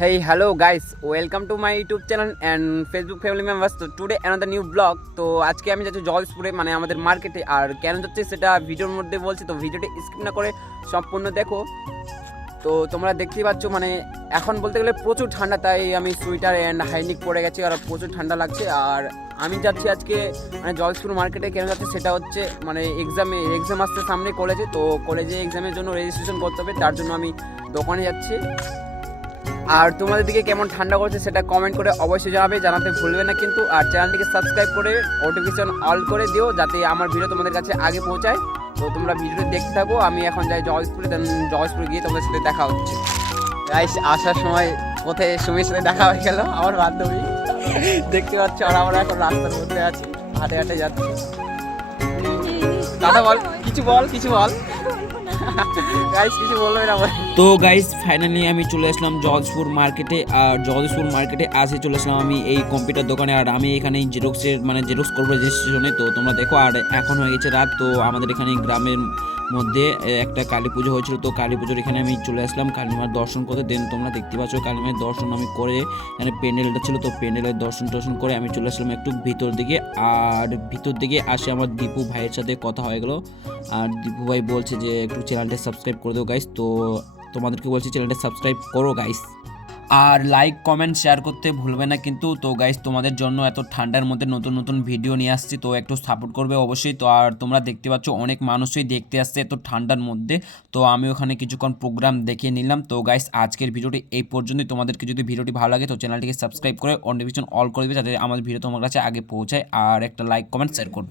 Hey, hello guys, welcome to my YouTube channel and Facebook family members. So today another new vlog. তো আজকে আমি যাচ্ছি জলসপুরে মানে আমাদের মার্কেটে। আর কেন যাচ্ছি সেটা ভিডিওর মধ্যে বলছি, তো ভিডিওটি স্কিপ না করে সম্পূর্ণ দেখো। তো তোমরা দেখতেই পাচ্ছ মানে এখন বলতে গেলে প্রচুর ঠান্ডা, তাই আমি সোয়েটার অ্যান্ড হাইনিক পরে গেছি আর প্রচুর ঠান্ডা লাগছে। আর আমি যাচ্ছি আজকে মানে জলসপুর মার্কেটে কেন যাচ্ছি সেটা হচ্ছে মানে এক্সাম আসছে সামনে কলেজে, তো কলেজে এক্সামের জন্য রেজিস্ট্রেশন করতে হবে, তার জন্য আমি দোকানে যাচ্ছি। আর তোমাদের দিকে কেমন ঠান্ডা করছে সেটা কমেন্ট করে অবশ্যই জানাতে ভুলবে না কিন্তু। আর চ্যানেলটিকে সাবস্ক্রাইব করে নোটিফিকেশন অল করে দিও যাতে আমার ভিডিও তোমাদের কাছে আগে পৌঁছায়। তো তোমরা ভিডিওটি দেখতে থাকো। আমি এখন যাই জলসপুরে, দেন জলসপুরে গিয়ে তোমাদের সাথে দেখা হচ্ছে। গাইস, আসার সময় পথে সুমির সাথে দেখা হয়ে গেল, আমার বান্ধবী। দেখতে পাচ্ছ, আর আমরা এখন রাস্তার মধ্যে আছি, হাঁটে হাঁটে যাচ্ছি। দাদা বল, কিছু বল গাইস, কিছু বলবে না। তো গাইস ফাইনালি আমি চলে আসলাম জলসপুর মার্কেটে। আর জলসপুর মার্কেটে চলে আসলাম আমি এই কম্পিউটার দোকানে। আর আমি এখানে জেরক্স করবো রেজিস্ট্রেশনে। তো তোমরা দেখো, আর এখন হয়ে গেছে রাত। তো আমাদের এখানে গ্রামের মধ্যে একটা কালী পুজো হয়েছিল, তো কালী পুজোর এখানে আমি চলে আসলাম কালীমার দর্শন করতে। দেন তোমরা দেখতে পাচ্ছ কালীমার দর্শন আমি করে, এখানে প্যান্ডেলটা ছিল, তো প্যান্ডেলের দর্শন করে আমি চলে আসলাম একটু ভিতর দিকে। আর ভিতর দিকে আসে আমার দীপু ভাইয়ের সাথে কথা হয়ে গেল। আর দীপু ভাই বলছে যে একটু চ্যানেলটা সাবস্ক্রাইব করে দেবো গাইস। তো তোমাদেরকে বলছি চ্যানেলটা সাবস্ক্রাইব করো গাইস, আর লাইক কমেন্ট শেয়ার করতে ভুলবে না কিন্তু। তো গাইস তোমাদের জন্য এত ঠান্ডার মধ্যে নতুন নতুন ভিডিও নিয়ে আসছি, তো একটু সাপোর্ট করবে অবশ্যই। তো আর তোমরা দেখতে পাচ্ছ অনেক মানুষই দেখতে আসছে এত ঠান্ডার মধ্যে। তো আমি ওখানে কিছুক্ষণ প্রোগ্রাম দেখে নিলাম। তো গাইস আজকের ভিডিওটি এই পর্যন্তই। তোমাদেরকে যদি ভিডিওটি ভালো লাগে তো চ্যানেলটিকে সাবস্ক্রাইব করে নোটিফিকেশন অল করে দেবে যাতে আমাদের ভিডিও তোমার কাছে আগে পৌঁছায়, আর একটা লাইক কমেন্ট শেয়ার করবে।